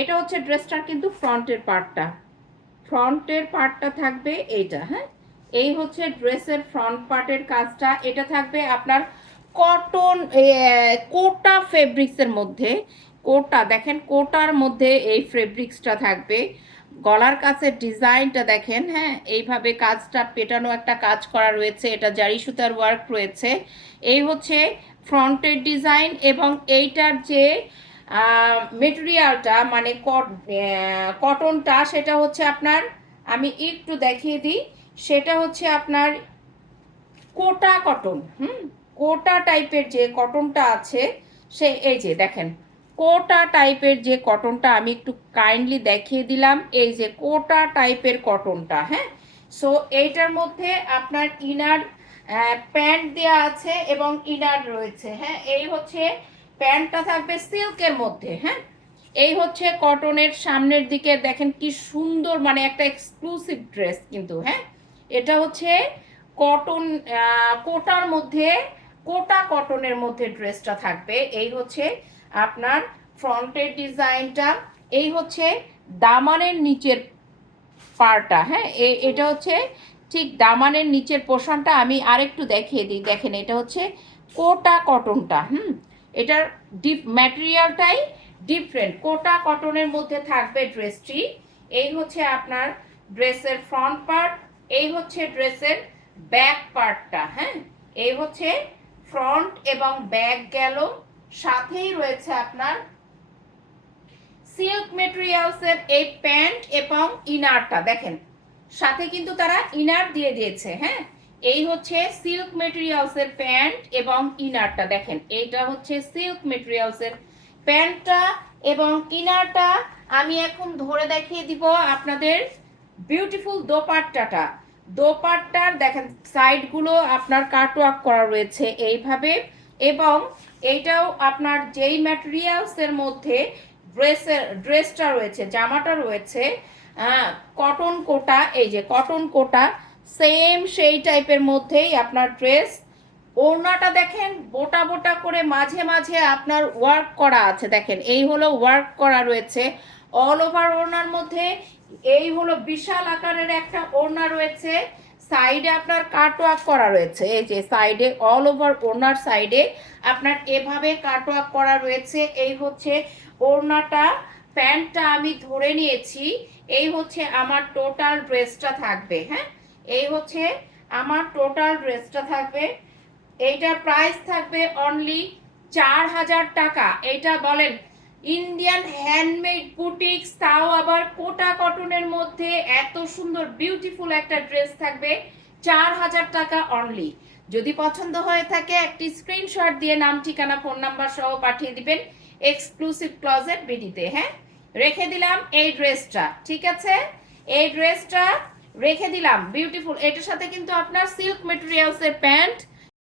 এটা হচ্ছে ড্রেসটার কিন্তু ফ্রন্টের পার্টটা থাকবে এইটা, হ্যাঁ। এই হচ্ছে ড্রেসের ফ্রন্ট পার্টের কাজটা। এটা থাকবে আপনার কটন কোটা ফেব্রিক্সের মধ্যে। কোটা দেখেন, কোটার মধ্যে এই ফেব্রিক্সটা থাকবে। গলার কাছে ডিজাইনটা দেখেন, হ্যাঁ, এইভাবে কাজটা পেটানো একটা কাজ করা রয়েছে, এটা জারি সুতার ওয়ার্ক রয়েছে। এই হচ্ছে ফ্রন্টের ডিজাইন। এবং এইটার যে মেটেরিয়ালটা মানে কটনটা, সেটা হচ্ছে আপনার, আমি একটু দেখিয়ে দিই, সেটা হচ্ছে আপনার কোটা কটন। কোটা টাইপের যে কটনটা আছে, সে এই যে দেখেন, কোটা টাইপের যে কটনটা আমি একটু কাইন্ডলি দেখিয়ে দিলাম, এই যে কোটা টাইপের কটনটা, হ্যাঁ। সো এইটার মধ্যে আপনার ইনার প্যান্ট দেওয়া আছে এবং ইনার রয়েছে, হ্যাঁ। এই হচ্ছে প্যান্টটা থাকবে সিল্কের মধ্যে, হ্যাঁ। এই হচ্ছে কটনের সামনের দিকে দেখেন কি সুন্দর, মানে একটা এক্সক্লুসিভ ড্রেস কিন্তু, হ্যাঁ। এটা হচ্ছে কটন, কোটার মধ্যে, কোটা কটনের মধ্যে ড্রেসটা থাকবে। এই হচ্ছে আপনার ফ্রন্টের ডিজাইনটা। এই হচ্ছে দামানের নিচের পার্টটা, হ্যাঁ। এটা হচ্ছে ঠিক দামানের নিচের পোর্শনটা। আমি আরেকটু দেখিয়ে দিই, দেখেন এটা হচ্ছে কোটা কটনটা। এটার ম্যাটেরিয়ালটাই ডিফারেন্ট, কোটা কটনের মধ্যে থাকবে ড্রেসটি। এই হচ্ছে আপনার ড্রেসের ফ্রন্ট পার্ট, এই হচ্ছে ড্রেসের ব্যাক পার্টটা, হ্যাঁ। এই হচ্ছে ফ্রন্ট এবং ব্যাক গেল, সাথেই রয়েছে আপনার সিল্ক মেটেরিয়ালসের এই প্যান্ট এবং ইনারটা দেখেন, সাথে কিন্তু তারা ইনার দিয়ে দিয়েছে, হ্যাঁ। এই হচ্ছে সিল্ক মেটেরিয়ালসের প্যান্ট এবং ইনারটা দেখেন, এইটা হচ্ছে সিল্ক মেটেরিয়ালসের প্যান্টটা এবং ইনারটা। আমি এখন ধরে দেখিয়ে দিব আপনাদের বিউটিফুল দোপাট্টার দেখেন সাইডগুলো আপনার কাটওয়ার্ক করা রয়েছে এইভাবে। এবং এইটাও আপনার যেই ম্যাটেরিয়ালসের মধ্যে ড্রেসটা রয়েছে, জামাটা রয়েছে কটন কোটা, এই যে কটন কোটা, সেম সেই টাইপের মধ্যেই আপনার ড্রেস। ওড়নাটা দেখেন বোটা বোটা করে মাঝে মাঝে আপনার ওয়ার্ক করা আছে, দেখেন এই হলো ওয়ার্ক করা রয়েছে অল ওভার ওড়নার মধ্যে। এই হলো বিশাল আকারের একটা ওড়না রয়েছে, সাইডে আপনার কাটওয়ার্ক করা রয়েছে, এই যে সাইডে অল ওভার ওড়নার সাইডে আপনার এভাবে কাটওয়ার্ক করা রয়েছে। এই হচ্ছে ওড়নাটা, প্যান্টটা আমি ধরে নিয়েছি। এই হচ্ছে আমার টোটাল ড্রেসটা থাকবে, হ্যাঁ। এই হচ্ছে আমার টোটাল ড্রেসটা থাকবে। এইটার প্রাইস থাকবে অনলি 4000 টাকা। এটা বলেন ইন্ডিয়ান হ্যান্ডমেড বুটিক্স, তাও আবার কোটা কটনের মধ্যে এত সুন্দর বিউটিফুল একটা ড্রেস থাকবে 4000 টাকা অনলি। যদি পছন্দ হয়ে থাকে একটি স্ক্রিনশট দিয়ে নাম ঠিকানা ফোন নাম্বার সহ পাঠিয়ে দিবেন এক্সক্লুসিভ ক্লজেট বিডিতে, হ্যাঁ। রেখে দিলাম এই ড্রেসটা, ঠিক আছে, এই ড্রেসটা রেখে দিলাম বিউটিফুল। এটার সাথে কিন্তু আপনার সিল্ক মেটেরিয়ালসের প্যান্ট